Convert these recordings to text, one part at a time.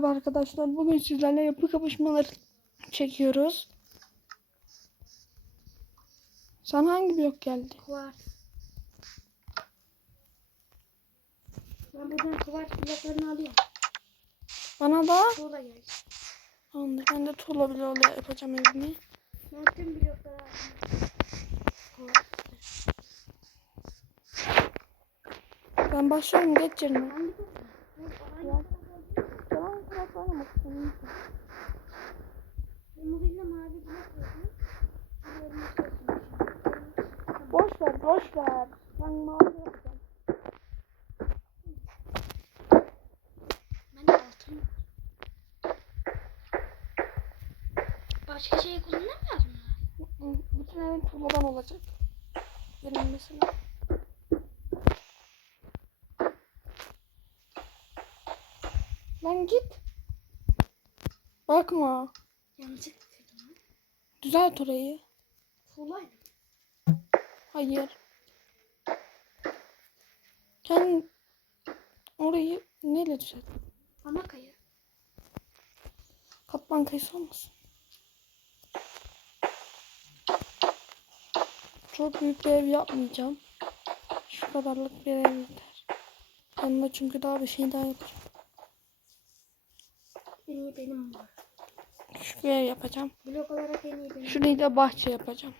Merhaba arkadaşlar. Bugün sizlerle yapı kapışmaları çekiyoruz. Sana hangi blok geldi? Kuvars. Ben buradan kuvars bloklarını alıyorum. Bana da Tuğla geldi. Tamamdır. Ben de tuğla bloğuyla yapacağım evimi. Ben tüm blokları aldım. Ben başlıyorum geç yerine. Hangi blok? Yok, aynı Yok. tarafa İstedim. Ben mobilde mavi blok şimdi. Boş ver boş ver. Ben mavi yapacağım. Ben de altın. Başka şey kullanamıyor mu? Bütün evin tuğladan olacak. Benim mesela. Lan git. Bakma. Yanlışlıkla kırdım. Düzelt orayı. Tuğlayla. Hayır. Sen orayı neyle düzelt? Ama kayı. Kaplan kayısı olmasın. Çok büyük bir ev yapmayacağım. Şu kadarlık bir ev yeter. Yanına çünkü daha bir şey daha yapacağım. En iyi benim var. Ev yapacağım. Blok olarak en iyi. Şurayı da bahçe yapacağım.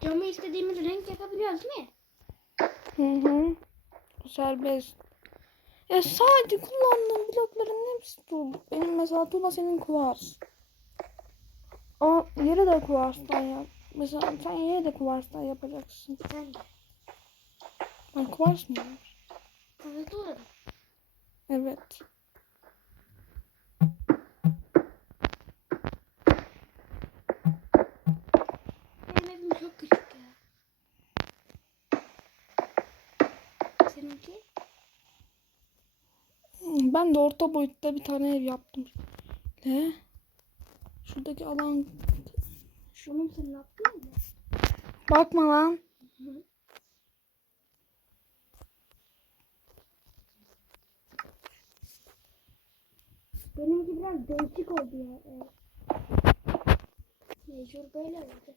Camı istediğimiz renk yapabiliyoruz değil mi? Hı hı. Serbest. Ya sadece kullandığım blokların hepsi tuğla. Benim mesela tuğla senin kuvars. Aa yeri de kuvarstan yap. Mesela sen yeri de kuvarstan yapacaksın. Sen de. Ben kuvars mı? var? Evet doğru. Evet. Benim evim çok küçük ya. Hmm, Ben de orta boyutta bir tane ev yaptım. Ne? Şuradaki alan... Şunun yaptın mı? Bakma lan. Hı. Benimki biraz değişik oldu ya. Mecbur böyle oldu.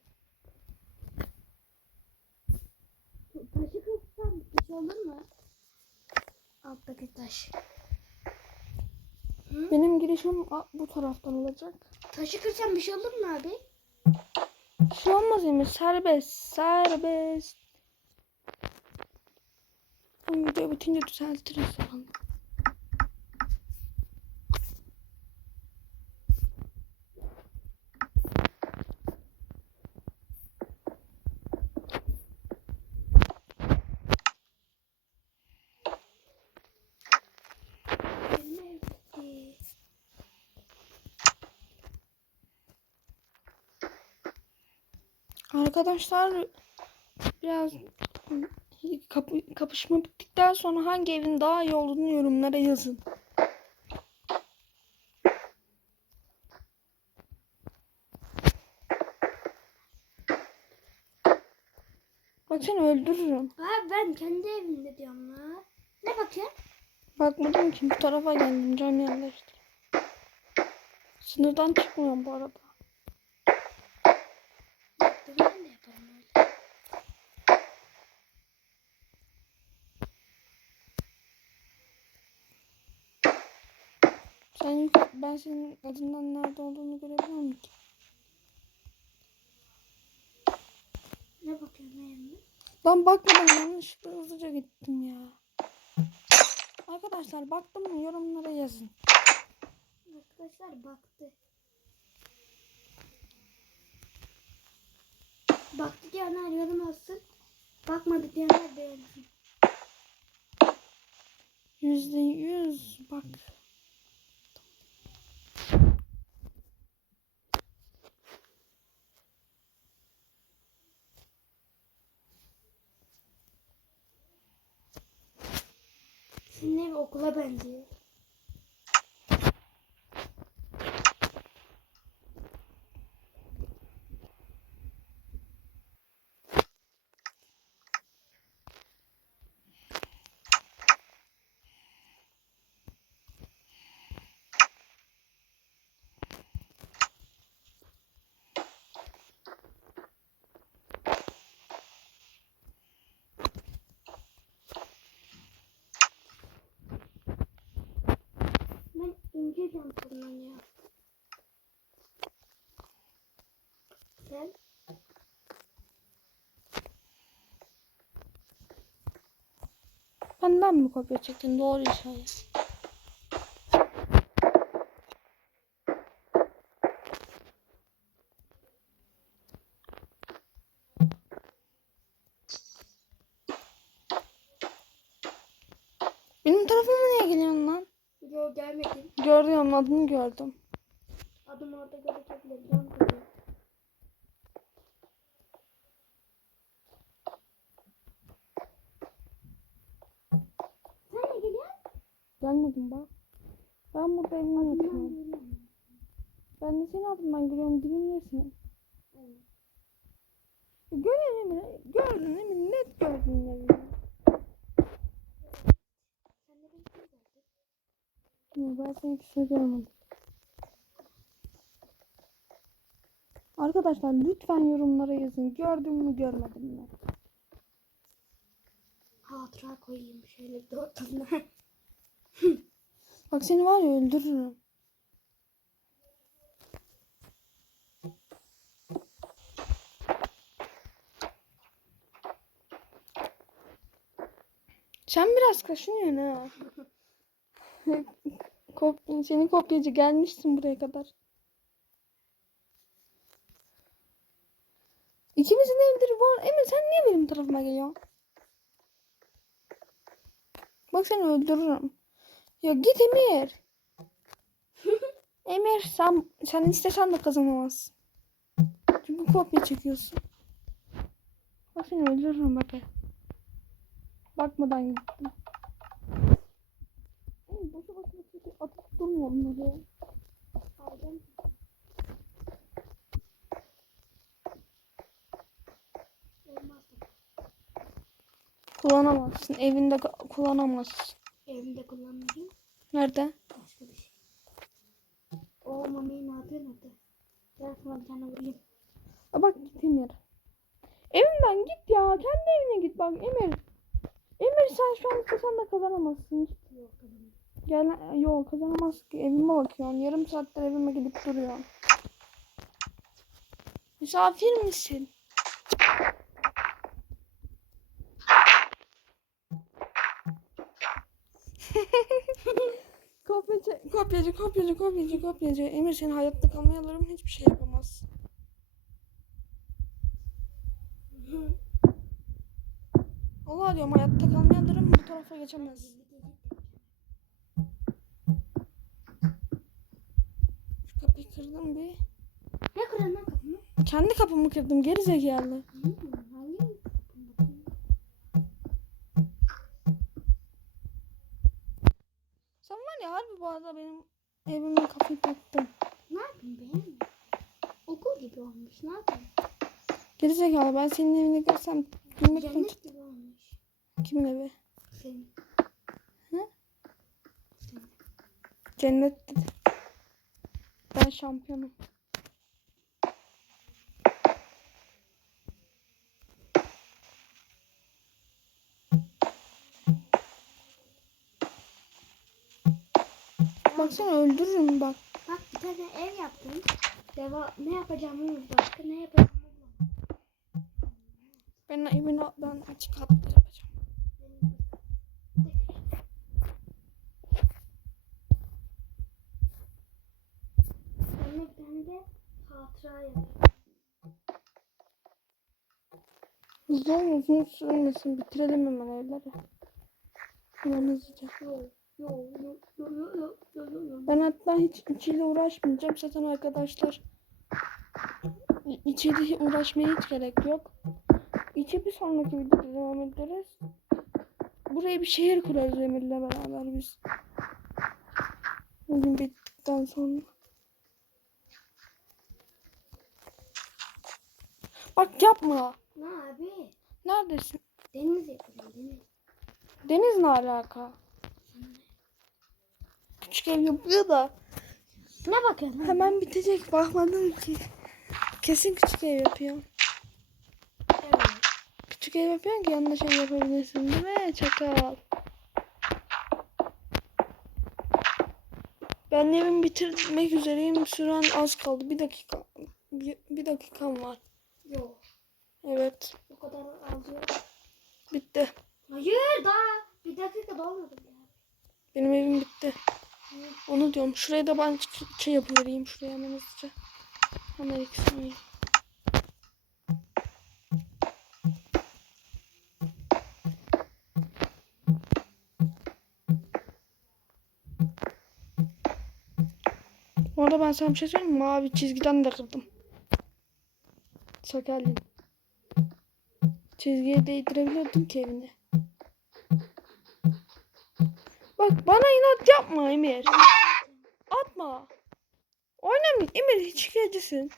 Taşı kırsam bir şey olur mu? Alttaki taş. Hı? Benim girişim bu taraftan olacak. Taşı kırsam bir şey olur mu abi? Bir şey olmaz Emir. Serbest. Serbest. Bu video bitince düzeltiriz falan. Benim ev bitti. Arkadaşlar biraz kapı, kapışma bittikten sonra hangi evin daha iyi olduğunu yorumlara yazın. Bak seni öldürürüm. Abi ben kendi evimde diyorum la. Ne bakıyorsun? Bakmadım ki bu tarafa geldim cam yerleştir. Sınırdan çıkmıyorum bu arada. Ben de yaparım öyle. Yuk- ben senin adından nerede olduğunu görebiliyor muyum ki? Ne bakıyorsun evime? Lan bakmadan yanlışlıkla hızlıca gittim ya. Arkadaşlar baktım mı yorumlara yazın. Arkadaşlar baktı. Baktı diyenler yorum alsın. Bakmadı diyenler beğensin. Yüzde yüz bak. Senin ev okula benziyor. İnce cam kullanıyorum. Sen? Benden mi kopya çektin? Doğru işaret. Benim tarafıma niye geliyorsun lan? Yo gelmedin. Gördüm adını gördüm. Adım orada gözükebilir. Sen ne geliyorsun? Gelmedim bak. Ben burada yapıyorum. geliyorum. Ben de senin adından geliyorum. Dibindesin. Evet. Gördün mü? Gördün mi? Net gördün evimi. Sen de beni kim gördün? Ben seninkisini görmedim. Arkadaşlar lütfen yorumlara yazın. Gördün mü görmedin mi? Hatıra koyayım şöyle bir. Bak seni var ya öldürürüm. Sen biraz kaşınıyorsun ha. Kop senin kopyacı gelmişsin buraya kadar. İkimizin evleri var. Emir sen niye benim tarafıma geliyorsun? Bak seni öldürürüm. Ya git Emir. Emir sen, sen istesen de kazanamazsın. Çünkü kopya çekiyorsun. Bak seni öldürürüm bak. Bakmadan gittim. Boşu boşuna onları. Aldım. Kullanamazsın. Evinde kullanamazsın. Evimde kullanmayayım. Nerede? Başka bir şey. O mamayı ne yapıyor nerede? Gel sana bir tane vurayım. Aa, bak git Emir. Evimden git ya. Kendi evine git bak Emir. Emir sen şu an istesen de kazanamazsın. Yok kadın. Gel yok kazanamaz ki. Evime bakıyorsun. Yarım saattir evime gidip duruyorsun. Misafir misin? kopyacı, kopyacı, kopyacı, kopyacı, kopyacı. Emir seni hayatta kalmaya alırım. Hiçbir şey yapamaz. Allah diyorum hayatta kalmaya alırım. Bu tarafa geçemez. Şu kapıyı kırdım bir. Ne kırın lan kapımı? Kendi kapımı kırdım geri zekalı. Sen var ya harbi bu arada benim evimin kapıyı taktın. Ne yapayım beğenmiyorum. Okul gibi olmuş. Ne yapayım? Geri zekalı ben senin evini görsem gülmekten Cennet gibi olmuş. kimin evi? Senin. Hı? Senin. Cennet dedi. Şampiyonum. Baksana öldürürüm bak. Bak bir tane ev yaptım. Deva ne yapacağımı başka ne yapacağımı. Ben evini ben açık katlı hayır. Güzel uzun sürmesin. Bitirelim hemen evleri. Hemen hızlıca. Ben hatta hiç içiyle uğraşmayacağım. Zaten arkadaşlar içiyle uğraşmaya hiç gerek yok. İçi bir sonraki videoda devam ederiz. Buraya bir şehir kurarız Emir'le beraber biz. Bugün bittikten sonra. Bak yapma. Ne abi? Neredesin? Deniz yapıyorum deniz. Deniz ne alaka? Küçük ev yapıyor da Ne bakıyorsun? hemen bitecek bakmadım ki. Kesin küçük ev yapıyor. Evet. Küçük ev yapıyorsun ki yanında şey yapabilirsin değil mi? Çakal. Ben evimi bitirmek üzereyim. Süren az kaldı. Bir dakika. Bir, bir dakikam var. Yo. Evet. O kadar az yok. Bitti. Hayır daha bir dakika dolmadı ya. Benim evim bitti. Onu diyorum. Şuraya da ben şey yapıvereyim. Şuraya hemen hızlıca. Hemen iki saniye. Bu arada ben sana bir şey söyleyeyim mi? Mavi çizgiden de kırdım. Sakalın. Çizgiye değdirebiliyordum ki evini. Bak bana inat yapma Emir. Atma. Oynamayın. Emir hiç şikayetçisin.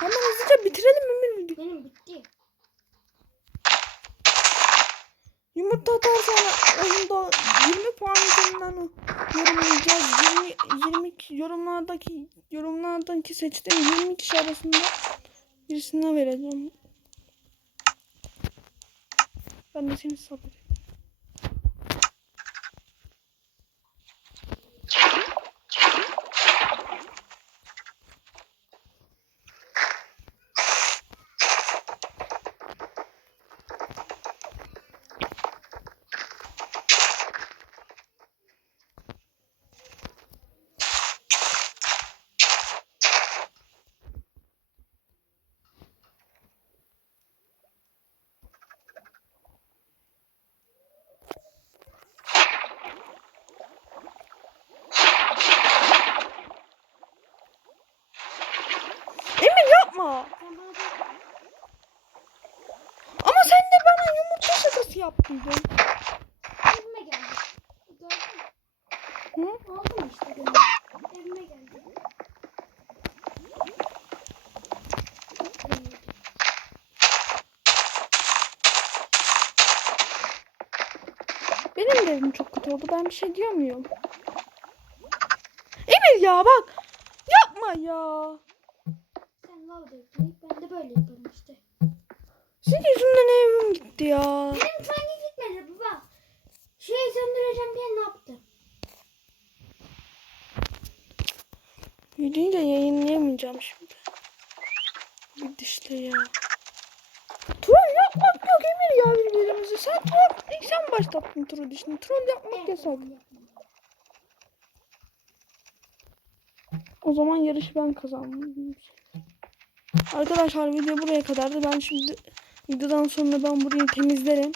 Hemen hızlıca bitirelim Emir. Benim bitti. Yumurta atarsan oyunda 20 puan üzerinden yorumlayacağız. 20, 22 yorumlardaki yorumlardaki seçtiğim 20 kişi arasında birisine vereceğim. Ben de seni sabır. Emir yapma. Sen bana de Ama sen de bana yumurta şakası yaptıydın. evime geldi. Gördün mü? Oldu mu işte benim? Evime geldi. Benim de evim çok kötü oldu. Ben bir şey diyor muyum? Emir ya bak. Yapma ya. Sen lav döktün. Ben de böyle yaparım işte. Senin yüzünden evim gitti ya. Yürüyünce yayınlayamayacağım şimdi. Bir dişle ya. Troll yapmak yok Emir ya birbirimizi. Sen troll, ilk sen başlattın troll işini. Troll yapmak yasak. O zaman yarışı ben kazandım. Arkadaşlar video buraya kadardı. Ben şimdi videodan sonra ben burayı temizlerim.